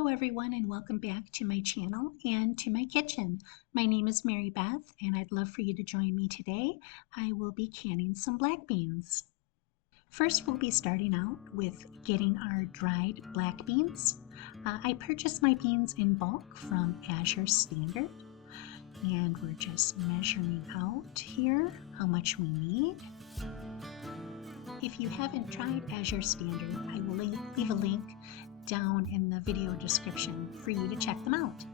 Hello everyone and welcome back to my channel and to my kitchen. My name is Mary Beth and I'd love for you to join me today. I will be canning some black beans. First we'll be starting out with getting our dried black beans. I purchased my beans in bulk from Azure Standard and we're just measuring out here how much we need. If you haven't tried Azure Standard, I will leave a link down in the video description for you to check them out.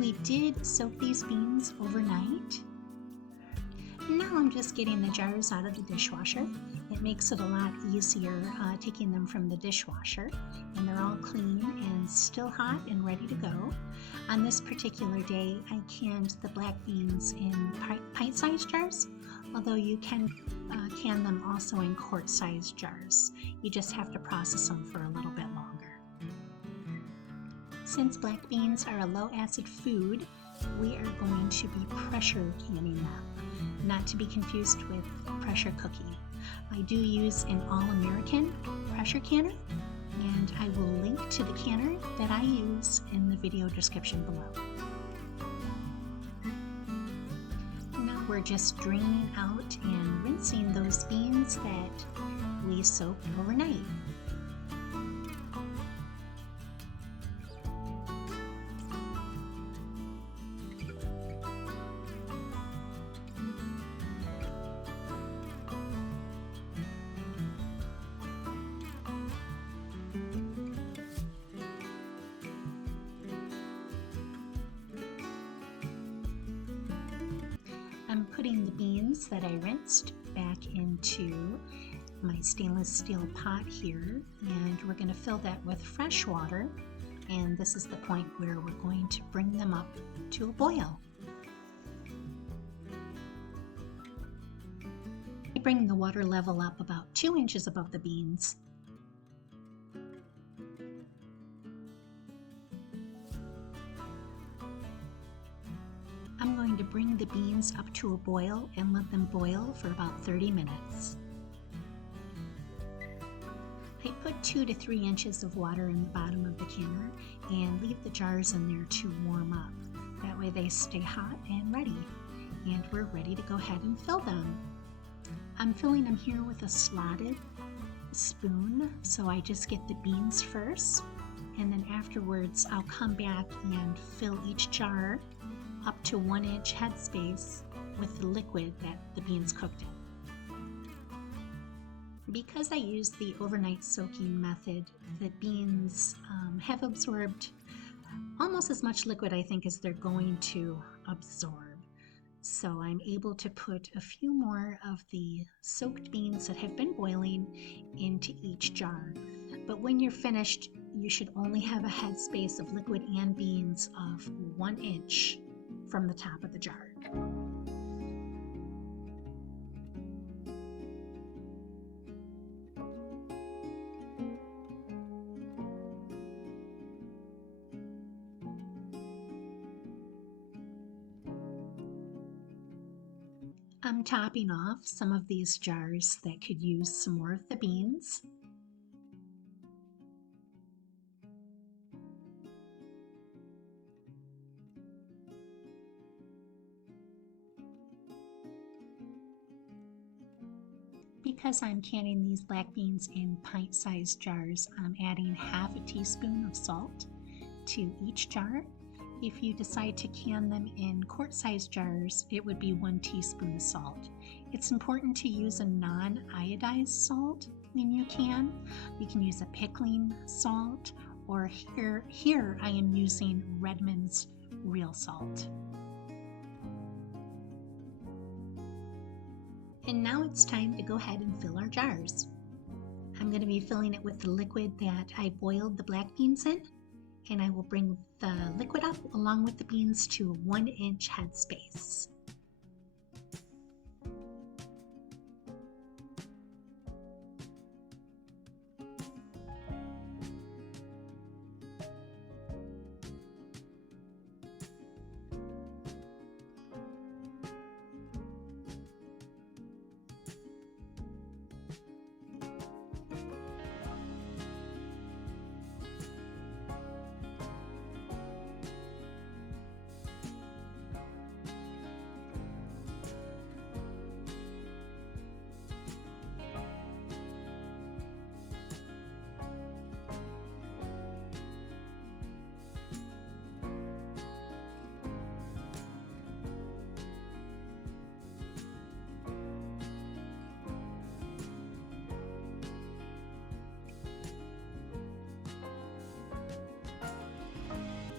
We did soak these beans overnight. Now I'm just getting the jars out of the dishwasher. It makes it a lot easier taking them from the dishwasher, and they're all clean and still hot and ready to go. On this particular day, I canned the black beans in pint-sized jars, although you can can them also in quart-sized jars. You just have to process them for a little bit longer. Since black beans are a low-acid food, we are going to be pressure canning them, not to be confused with pressure cooking. I do use an all-American pressure canner, and I will link to the canner that I use in the video description below. Now we're just draining out and rinsing those beans that we soaked overnight. I'm putting the beans that I rinsed back into my stainless steel pot here, and we're going to fill that with fresh water, and this is the point where we're going to bring them up to a boil. I bring the water level up about 2 inches above the beans. I'm going to bring the beans up to a boil and let them boil for about 30 minutes. I put 2 to 3 inches of water in the bottom of the canner and leave the jars in there to warm up. That way they stay hot and ready. And we're ready to go ahead and fill them. I'm filling them here with a slotted spoon, so I just get the beans first, and then afterwards I'll come back and fill each jar up to 1 inch headspace with the liquid that the beans cooked in. Because I used the overnight soaking method, the beans have absorbed almost as much liquid, I think, as they're going to absorb. So I'm able to put a few more of the soaked beans that have been boiling into each jar. But when you're finished, you should only have a headspace of liquid and beans of 1 inch from the top of the jar. I'm topping off some of these jars that could use some more of the beans. Because I'm canning these black beans in pint-sized jars, I'm adding half a teaspoon of salt to each jar. If you decide to can them in quart-sized jars, it would be 1 teaspoon of salt. It's important to use a non-iodized salt when you can. You can use a pickling salt, or here I am using Redmond's real salt. And now it's time to go ahead and fill our jars. I'm going to be filling it with the liquid that I boiled the black beans in, and I will bring the liquid up along with the beans to a 1 inch headspace.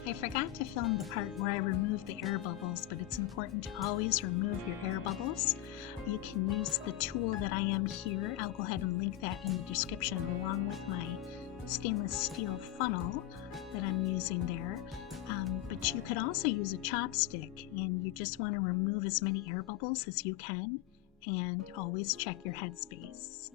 I forgot to film the part where I remove the air bubbles, but it's important to always remove your air bubbles. You can use the tool that I am here. I'll go ahead and link that in the description along with my stainless steel funnel that I'm using there. But you could also use a chopstick, and you just want to remove as many air bubbles as you can, and always check your headspace.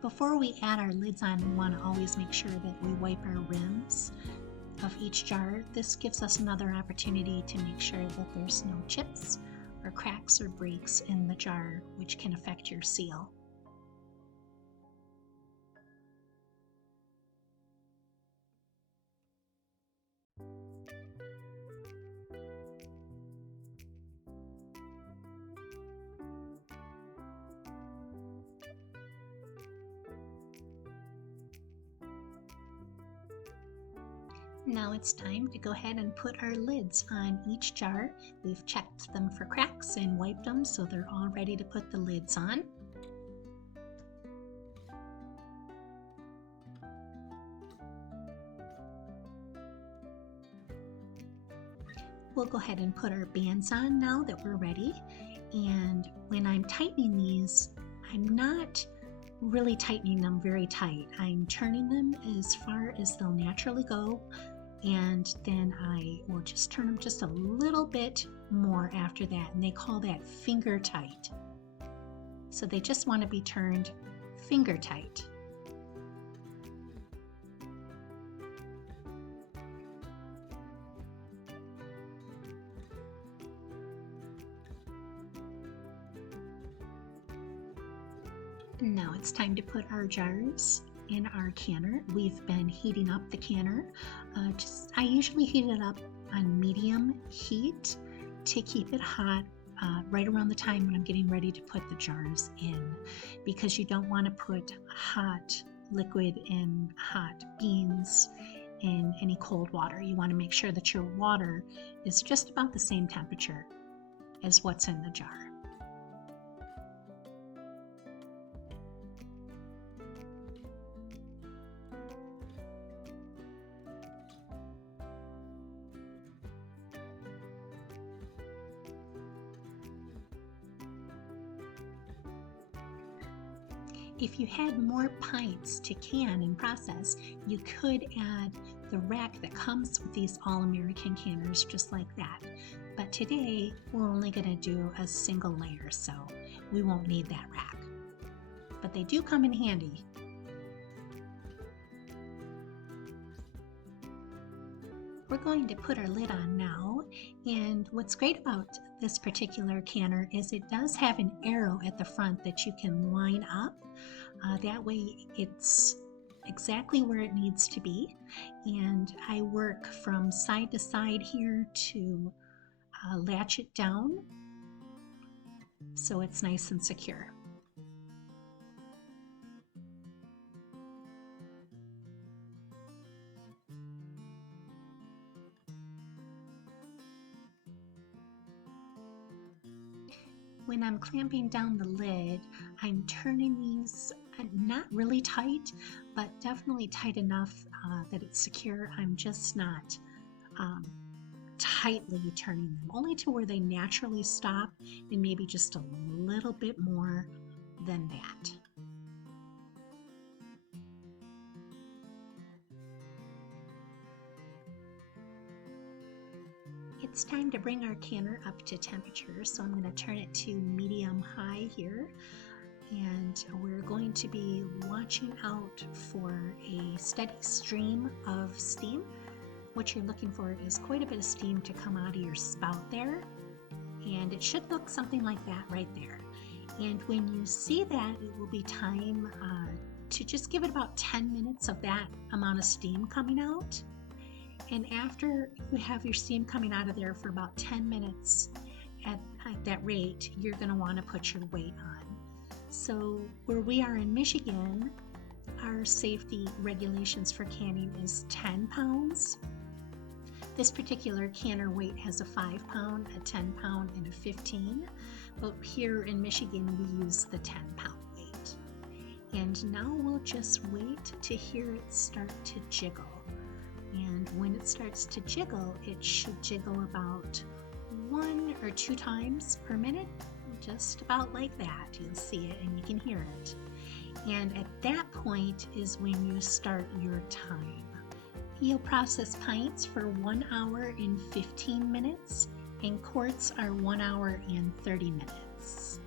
Before we add our lids on, we want to always make sure that we wipe our rims of each jar. This gives us another opportunity to make sure that there's no chips or cracks or breaks in the jar, which can affect your seal. Now it's time to go ahead and put our lids on each jar. We've checked them for cracks and wiped them, so they're all ready to put the lids on. We'll go ahead and put our bands on now that we're ready. And when I'm tightening these, I'm not really tightening them very tight. I'm turning them as far as they'll naturally go, and then I will just turn them just a little bit more after that, and they call that finger tight. So they just want to be turned finger tight. Now it's time to put our jars in our canner. We've been heating up the canner. I usually heat it up on medium heat to keep it hot right around the time when I'm getting ready to put the jars in, because you don't want to put hot liquid and hot beans in any cold water. You want to make sure that your water is just about the same temperature as what's in the jar. If you had more pints to can and process, you could add the rack that comes with these All-American canners just like that. But today, we're only going to do a single layer, so we won't need that rack. But they do come in handy. We're going to put our lid on now, and what's great about this particular canner is it does have an arrow at the front that you can line up. That way it's exactly where it needs to be, and I work from side to side here to latch it down so it's nice and secure. When I'm clamping down the lid, I'm turning these not really tight, but definitely tight enough that it's secure. I'm just not tightly turning them, only to where they naturally stop, and maybe just a little bit more than that. It's time to bring our canner up to temperature, so I'm going to turn it to medium-high here, and we're going to be watching out for a steady stream of steam. What you're looking for is quite a bit of steam to come out of your spout there, and it should look something like that right there. And when you see that, it will be time to just give it about 10 minutes of that amount of steam coming out. And after you have your steam coming out of there for about 10 minutes at that rate, you're going to want to put your weight on. So where we are in Michigan, our safety regulations for canning is 10 pounds. This particular canner weight has a 5 pound, a 10 pound, and a 15. But here in Michigan, we use the 10 pound weight. And now we'll just wait to hear it start to jiggle. And when it starts to jiggle, it should jiggle about 1 or 2 times per minute, just about like that. You'll see it and you can hear it. And at that point is when you start your time. You'll process pints for 1 hour and 15 minutes, and quarts are 1 hour and 30 minutes.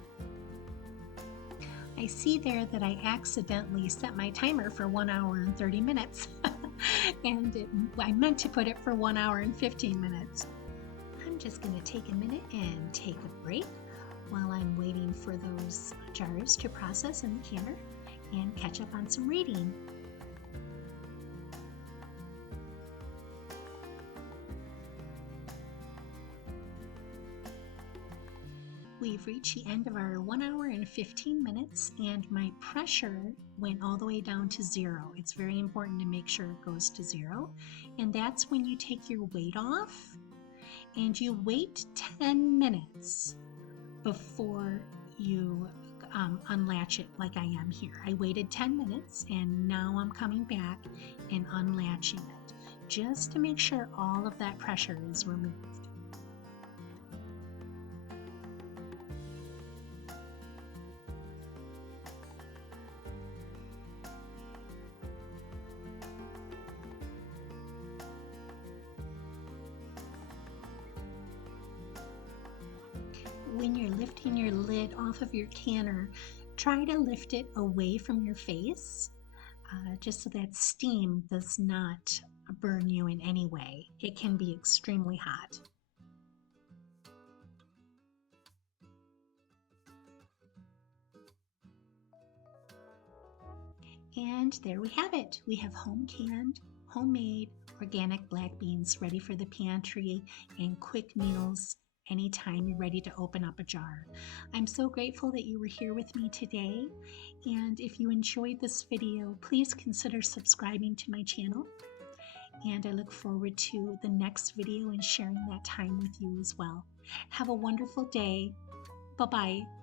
I see there that I accidentally set my timer for 1 hour and 30 minutes, and I meant to put it for 1 hour and 15 minutes. I'm just going to take a minute and take a break while I'm waiting for those jars to process in the canner and catch up on some reading. We've reached the end of our 1 hour and 15 minutes, and my pressure went all the way down to 0. It's very important to make sure it goes to 0. And that's when you take your weight off and you wait 10 minutes before you unlatch it like I am here. I waited 10 minutes and now I'm coming back and unlatching it just to make sure all of that pressure is removed. When you're lifting your lid off of your canner, try to lift it away from your face, just so that steam does not burn you in any way. It can be extremely hot. And there we have it. We have home-canned, homemade, organic black beans ready for the pantry and quick meals anytime you're ready to open up a jar. I'm so grateful that you were here with me today, and if you enjoyed this video, please consider subscribing to my channel, and I look forward to the next video and sharing that time with you as well. Have a wonderful day. Bye-bye.